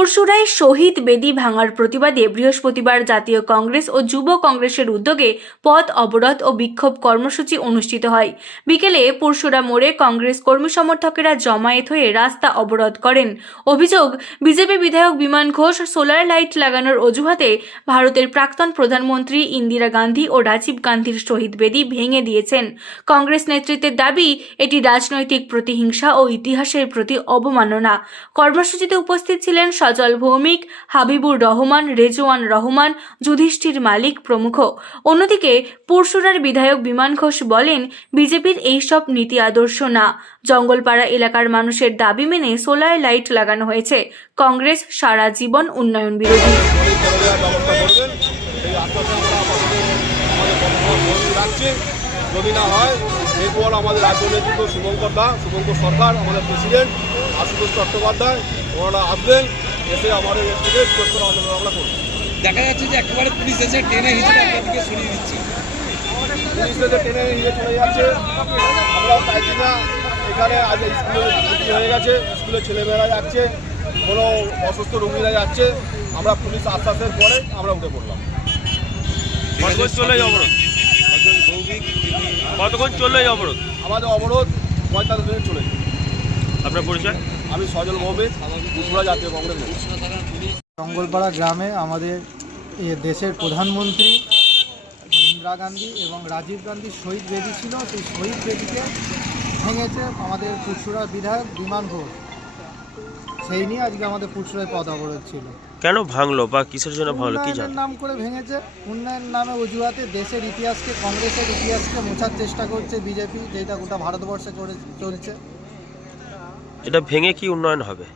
পুরশুরায় শহীদ বেদি ভাঙার প্রতিবাদে বৃহস্পতিবার জাতীয় কংগ্রেস ও যুব কংগ্রেসের উদ্যোগে পথ অবরোধ ও বিক্ষোভ কর্মসূচি অনুষ্ঠিত হয়। বিকেলে পুরশুরা মোড়ে কংগ্রেস কর্মী সমর্থকেরা জমায়েত হয়ে রাস্তা অবরোধ করেন। অভিযোগ, বিজেপি বিধায়ক বিমান ঘোষ সোলার লাইট লাগানোর অজুহাতে ভারতের প্রাক্তন প্রধানমন্ত্রী ইন্দিরা গান্ধী ও রাজীব গান্ধীর শহীদ বেদি ভেঙে দিয়েছেন। কংগ্রেস নেতৃত্বের দাবি, এটি রাজনৈতিক প্রতিহিংসা ও ইতিহাসের প্রতি অবমাননা। কর্মসূচিতে উপস্থিত ছিলেন সজল ভৌমিক, হাবিবুর রহমান, রেজওয়ান রহমান, যুধিষ্ঠির মালিক প্রমুখ। অন্যদিকে পুরশুরার বিধায়ক বিমান ঘোষ বলেন, বিজেপির এইসব নীতি আদর্শ না। জঙ্গলপাড়া এলাকার মানুষের দাবি মেনে সোলার লাইট লাগানো হয়েছে। কংগ্রেস সারা জীবন উন্নয়ন বিরোধী। যদি না হয় এরপর আমাদের রাজ্য নেতৃত্ব শুভঙ্কর সরকার, আমাদের প্রেসিডেন্ট আশুতোষ চট্টোপাধ্যায়, ওনারা আসবেন, এসে আমাদের থেকে বৃহত্তর আন্দোলন আমরা করব। দেখা যাচ্ছে যে একেবারে পুলিশ এসে টেনে হিঁচড়ে আপনাদেরকে সরিয়ে দিচ্ছে। পুলিশ এসে টেনে নিয়ে চলে যাচ্ছে। আমরাও চাইছি না, এখানে আজ স্কুলে ছুটি হয়ে গেছে, স্কুলে ছেলেমেয়েরা যাচ্ছে, কোনো অসুস্থ রোগীরা যাচ্ছে। আমরা পুলিশ আশ্বাসের পরে আমরা উঠে পড়লাম। কতক্ষণ চললো এই অবরোধ? আমাদের অবরোধ 45 মিনিট চলে। আপনার পরিচয়? আমি সজল ভৌমিক, পুরশুরা জাতীয় কংগ্রেস নেতা। জঙ্গলপাড়া গ্রামে আমাদের দেশের প্রধানমন্ত্রী ইন্দিরা গান্ধী এবং রাজীব গান্ধীর শহীদ বেদি ছিল। সেই শহীদ বেদিকে ভেঙেছে আমাদের পুরশুরার বিধায়ক বিমান ঘোষ। সেই নিয়ে আজকে আমাদের পুরশুরায় পথ অবরোধ ছিল। কেন ভাঙলো বা কিসের জন্য ভাঙলো কি জানেন? নাম করে ভেঙেছে, উন্নয়ন নামে অজুহাতে দেশের ইতিহাসকে, কংগ্রেসের ইতিহাসকে মোছার চেষ্টা করছে বিজেপি, যেটা গোটা ভারতবর্ষে করে চলছে। এটা ভেঙে কি উন্নয়ন হবে?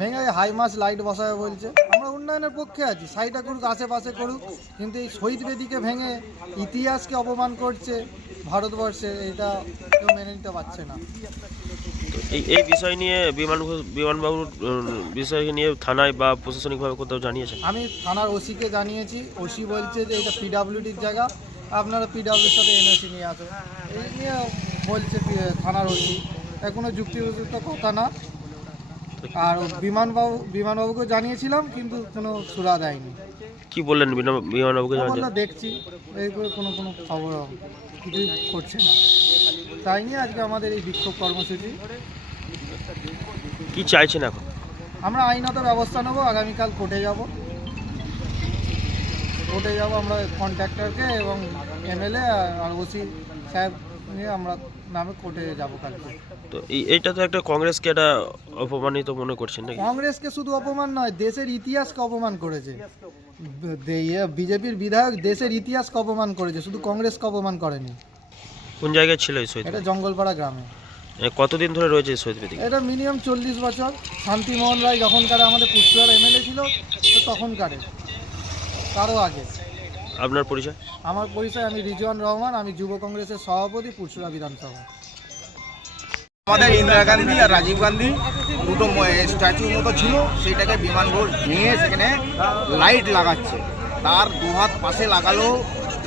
ভেঙে হাই মাস লাইট বসাবে বলছে। আমরা উন্নয়নের পক্ষে আছি, সাইডটা করুক, আশেপাশে করুক, কিন্তু এই শহীদ বেদিকে ভেঙে ইতিহাসকে অপমান করছে ভারতবর্ষে, এটা কেউ মেনে নিতে পারছে না। এই বিষয় নিয়ে বিমানবাবুর বিষয় নিয়ে থানায় বা প্রশাসনিকভাবে কোথাও জানিয়েছেন? আমি থানার ওসিকে জানিয়েছি। ওসি বলছে যে এটা পিডাব্লিউডির জায়গা, আপনারা পিডাব্লিউর সাথে এনওসি নিয়ে আসেন। এই নিয়ে বলছে থানার ওসি, কোনো যুক্তিযুক্ত কথা না। আর বিমানবাবুকে জানিয়েছিলাম, কিন্তু কোনো সুরা দেয়নি। কি বললেন বিমানবাবুকে? দেখছি এইগুলো কোনো খবর কিছুই করছে না। তাই নিয়ে আজকে আমাদের এই বিক্ষোভ কর্মসূচি। কি চাইছেন এখন? আমরা আইনত ব্যবস্থা নেব। আগামীকাল কোর্টে যাব আমরা কন্ট্রাক্টরকে এবং এমএলএ আর ওসি সাহেব নিয়ে আমরা নামে কোর্টে যাব কালকে। তো এইটা তো একটা কংগ্রেসকে এটা অপমানিত মনে করছেন নাকি? কংগ্রেসকে শুধু অপমান নয়, দেশের ইতিহাসকে অপমান করেছে। বিজেপির বিধায়ক দেশের ইতিহাসকে অপমান করেছে, শুধু কংগ্রেসকে অপমান করেনি। কোন জায়গায় ছিল এই শহীদ? এটা জঙ্গলপাড়া গ্রামে। কতদিন ধরে রয়েছে এই শহীদ বেদি? এটা মিনিমাম 40 বছর। শান্তিমোহন রায় যখনকার আমাদের পুরশুরার এমএলএ ছিল, তো তখনকারে, তারও আগে। আপনার পরিচয়? আমার পরিচয়, আমি রেজওয়ান রহমান, আমি যুব কংগ্রেসের সভাপতি, পুরশুরা বিধানসভা। আমাদের ইন্দিরা গান্ধী আর রাজীব গান্ধী দুটো স্ট্যাচুর মতো ছিল, সেইটাকে বিমান ঘোষ ভেঙে সেখানে লাইট লাগাচ্ছে। তার দুহাত পাশে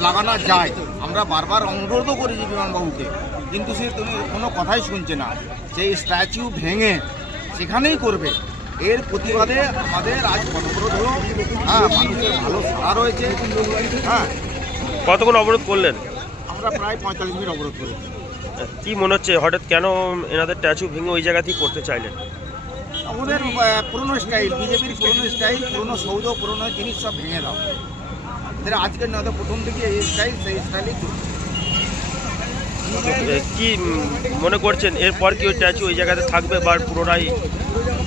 লাগানো যায়। আমরা বারবার অনুরোধও করেছি বিমানবাবুকে, কিন্তু সে কোনো কথাই শুনছে না। সেই স্ট্যাচু ভেঙে সেখানেই করবে। এর প্রতিবাদে আমাদের আজ পথঅবরোধ হলো। মানুষের ভালো সাড়া রয়েছে। কতক্ষণ অবরোধ করলেন? আমরা প্রায় 45 মিনিট অবরোধ করেছি। কি মনে হচ্ছে হঠাৎ কেন এনাদের স্ট্যাচু ভেঙে ওই জায়গাতেই করতে চাইলেন? আমাদের পুরনো স্টাইল, বিজেপির পুরনো স্টাইল, পুরনো সৌধ, পুরনো জিনিস সব ভেঙে দাও। আজকের নয়, প্রথম থেকে এই স্টাইল, সেই স্টাইলেই চলছে। কি মনে করছেন এরপর কি ওই স্ট্যাচু ওই জায়গাতে থাকবে বা পুরোটাই?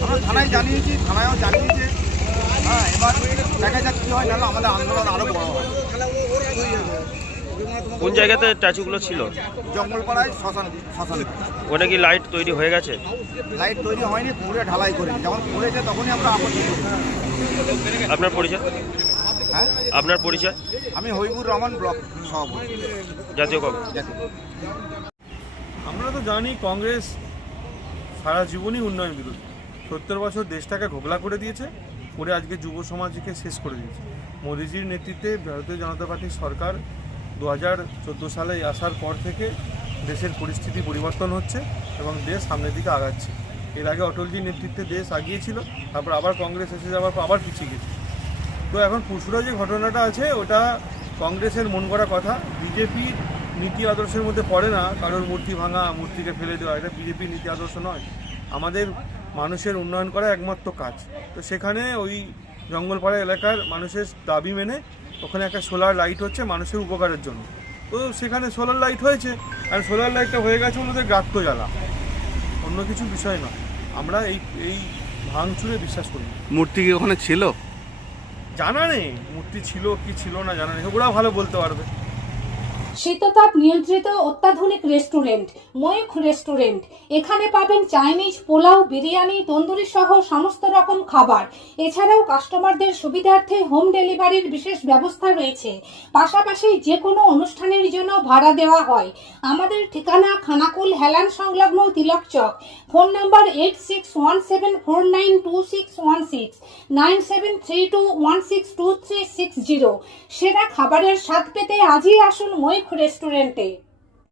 আমরা থানায় জানিয়েছি, থানায়ও জানিয়েছে। এবার দেখা যাক কী হয়, নাহলে আমাদের আন্দোলন আরও বড় হয়। কোন জায়গাতে স্ট্যাচুগুলো ছিল? জঙ্গলপাড়ায় শ্মশানে। ওটা কি লাইট তৈরি হয়ে গেছে? লাইট তৈরি হয়নি, পুরে ঢালাই করেনি। যখন পড়েছে তখনই আমরা আপত্তি করি। আপনার পরিচয়? আপনার পরিচয়? আমি হবিবুর রহমান, ব্লক সভাপতি, জাতীয় কংগ্রেস। আমরা তো জানি কংগ্রেস সারা জীবনই উন্নয়ন বিরোধী। 70 বছর দেশটাকে ঘোগলা করে দিয়েছে, করে আজকে যুব সমাজকে শেষ করে দিয়েছে। মোদিজির নেতৃত্বে ভারতীয় জনতা পার্টির সরকার 2014 সালে আসার পর থেকে দেশের পরিস্থিতি পরিবর্তন হচ্ছে এবং দেশ সামনের দিকে আগাচ্ছে। এর আগে অটলজির নেতৃত্বে দেশ আগিয়েছিল, তারপর আবার কংগ্রেস এসে যাওয়ার পর আবার পিছিয়ে গেছে। তো এখন পুরসুরা যে ঘটনাটা আছে ওটা কংগ্রেসের মন করা কথা, বিজেপির নীতি আদর্শের মধ্যে পড়ে না কারোর মূর্তি ভাঙা, মূর্তিকে ফেলে দেওয়া, এটা বিজেপির নীতি আদর্শ নয়। আমাদের মানুষের উন্নয়ন করা একমাত্র কাজ। তো সেখানে ওই জঙ্গলপাড়া এলাকার মানুষের দাবি মেনে ওখানে একটা সোলার লাইট হচ্ছে মানুষের উপকারের জন্য। তো সেখানে সোলার লাইট হয়েছে, আর সোলার লাইটটা হয়ে গেছে ওদের গাত্র জ্বালা, অন্য কিছু বিষয় নয়। আমরা এই ভাঙচুরে বিশ্বাস করি না। মূর্তি কি ওখানে ছিল? জানা নেই মূর্তি ছিল কি ছিল না, জানা নেই, ওরা ভালো বলতে পারবে। শীততাপ নিয়ন্ত্রিত অত্যাধুনিক রেস্টুরেন্ট ময়ূখ রেস্টুরেন্ট। এখানে পাবেন চাইনিজ, পোলাও, বিরিয়ানি, তন্দুরি সহ সমস্ত রকম খাবার। এছাড়াও কাস্টমারদের সুবিধার্থে হোম ডেলিভারির বিশেষ ব্যবস্থা রয়েছে। পাশাপাশি যে কোনো অনুষ্ঠানের জন্য ভাড়া দেওয়া হয়। আমাদের ঠিকানা খানাকুল হেলান সংলগ্ন তিলক চক। Phone number 8617492616 9732162360। সেরা খাবারের স্বাদ পেতে আজই আসুন ময়ূখ রেস্টুরেন্টে।